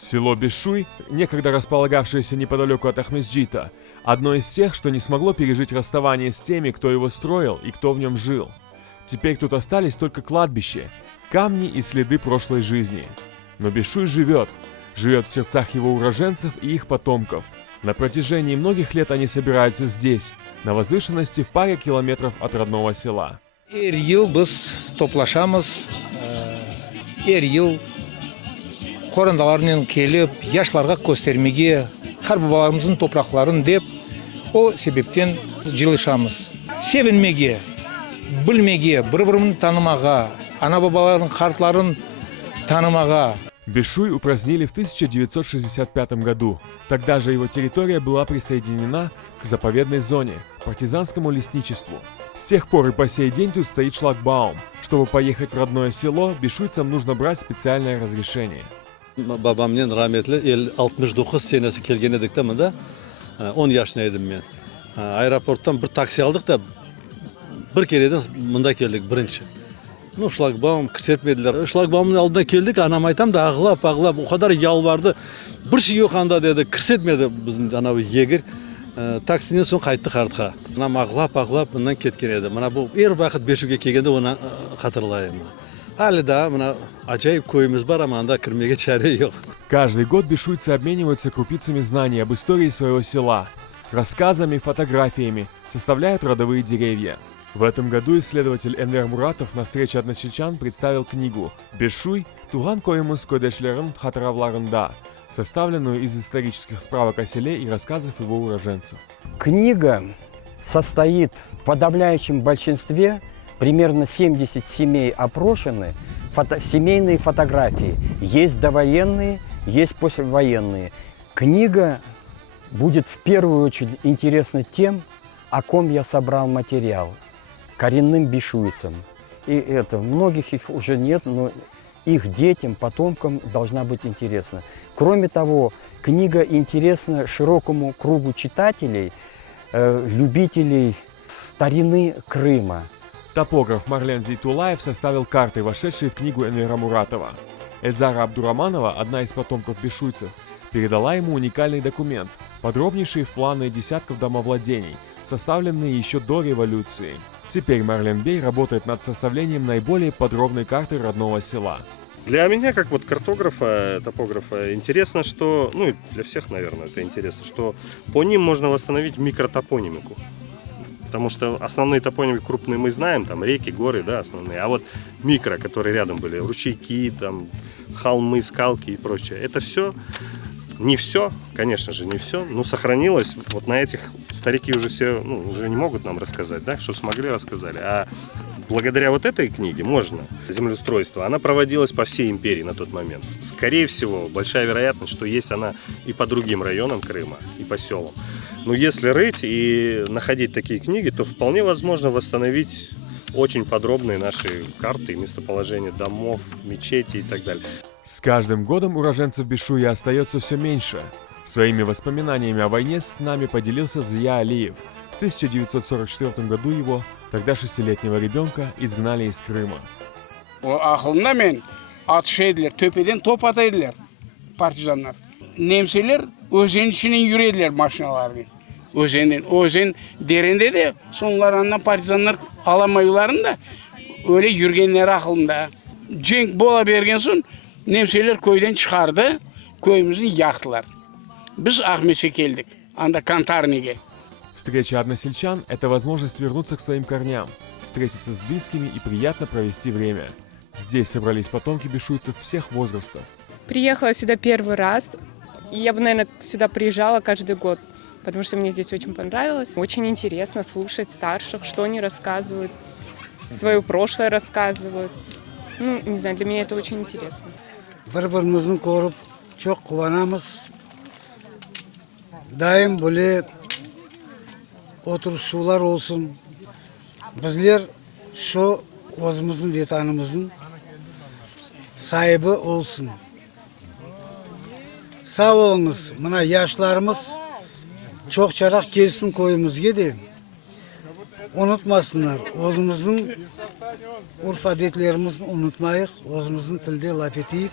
Село Бишуй, некогда располагавшееся неподалеку от Ахмесджита, одно из тех, что не смогло пережить расставание с теми, кто его строил и кто в нем жил. Теперь тут остались только кладбища, камни и следы прошлой жизни. Но Бишуй живет в сердцах его уроженцев и их потомков. На протяжении многих лет они собираются здесь, на возвышенности в паре километров от родного села. Эр ел біз топлашамыз, эр ел хорандаларынан келіп, яшыларға көстермеге, қарбабаларымыздың топрақларын деп, о себептен жылышамыз. Севінмеге, білмеге, бір-бірін танымаға, ана-бабалардың қартларын танымаға. Бишуй упразднили в 1965 году. Тогда же его территория была присоединена к заповедной зоне, партизанскому лесничеству. С тех пор и по сей день тут стоит шлагбаум. Чтобы поехать в родное село, бишуйцам нужно брать специальное разрешение. Babamның rahmetli 69 senesi kelgen edik de mında 10 yaşındaydım men. Aeroporttan bir taksi aldık da bir kereden mında keldik birinci. Ну шлагбаум кірсетмеділер. Шлагбаумның алдына келдік, анам айтам да ağlap o kadar yalvardı. Bir şey yok anda dedi, кірсетмеді біздің анау егер. Таксинен соң қайттық артқа. Анам ağlap bundan кеткен еді. Мына бұл ер вақыт Бишуйге келгенде оны қатырлаймын. Әлі да мына ажайып көйіміз бар, ama анда кірмеге чаре yok. Каждый год бишуйцы обмениваются крупицами знаний об истории своего села, рассказами, фотографиями, составляют родовые деревья. В этом году исследователь Энвер Муратов на встрече односельчан представил книгу «Бишуй. Туган коемыз көдешлерін хатыравларында», составленную из исторических справок о селе и рассказов его уроженцев. Книга состоит в подавляющем большинстве, примерно 70 семей опрошены, семейные фотографии. Есть довоенные, есть послевоенные. Книга будет в первую очередь интересна тем, о ком я собрал материал. Коренным бишуйцам. И это, многих их уже нет, но их детям, потомкам должна быть интересна. Кроме того, книга интересна широкому кругу читателей, любителей старины Крыма. Топограф Марлен Зейтулаев составил карты, вошедшие в книгу Энвера Муратова. Эльзара Абдураманова, одна из потомков бишуйцев, передала ему уникальный документ, подробнейшие планы десятков домовладений, составленные еще до революции. Теперь Марлен Бей работает над составлением наиболее подробной карты родного села. Для меня, как вот картографа, топографа, интересно, что, ну и для всех, наверное, это интересно, что по ним можно восстановить микротопонимику. Потому что основные топонимы крупные мы знаем, там реки, горы, да, основные. А вот микро, которые рядом были, ручейки, там, холмы, скалки и прочее, это все, не все, конечно же, не все, но сохранилось вот на этих. Старики уже все, ну, уже не могут нам рассказать, да, что смогли, рассказали. А благодаря вот этой книге можно. Землеустройство, она проводилась по всей империи на тот момент. Скорее всего, большая вероятность, что есть она и по другим районам Крыма, и по селам. Но если рыть и находить такие книги, то вполне возможно восстановить очень подробные наши карты, местоположения домов, мечетей и так далее. С каждым годом уроженцев Бишуя остается все меньше. Своими воспоминаниями о войне с нами поделился Зия Алиев. В 1944 году его, тогда 6-летнего ребенка, изгнали из Крыма. Ақылында мен атышайдылар, төпеден топ атайдылар, партизандар. Немселер өзен ішінен юрейділер машиналармен. Өзен деренде де, соңларынан партизандар аламаюларында, өлі жүргенлер ақылында. Женг бола берген соң, немселер көйден шығарды, көйімізін яқтылар. Біз Ахмеске келдік, анда Кантарниге. Встреча односельчан – это возможность вернуться к своим корням, встретиться с близкими и приятно провести время. Здесь собрались потомки бишуйцев всех возрастов. Приехала сюда первый раз, и я бы, наверное, сюда приезжала каждый год, потому что мне здесь очень понравилось. Очень интересно слушать старших, что они рассказывают, свое прошлое рассказывают. Ну, не знаю, для меня это очень интересно. Бір-біріміздің көріп, çok қуанамыз. Дайым böyle oturuşlar olsun. Bizler şu özümüzün vatanımızın sahibi olsun. Sağ olunuz. Mına yaşlarımız çok çarak gelsin koyumuzga de. Unutmasınlar. Özümüzün urf adetlerimizni unutmayıq. Özümüzün tilde laf etiyik.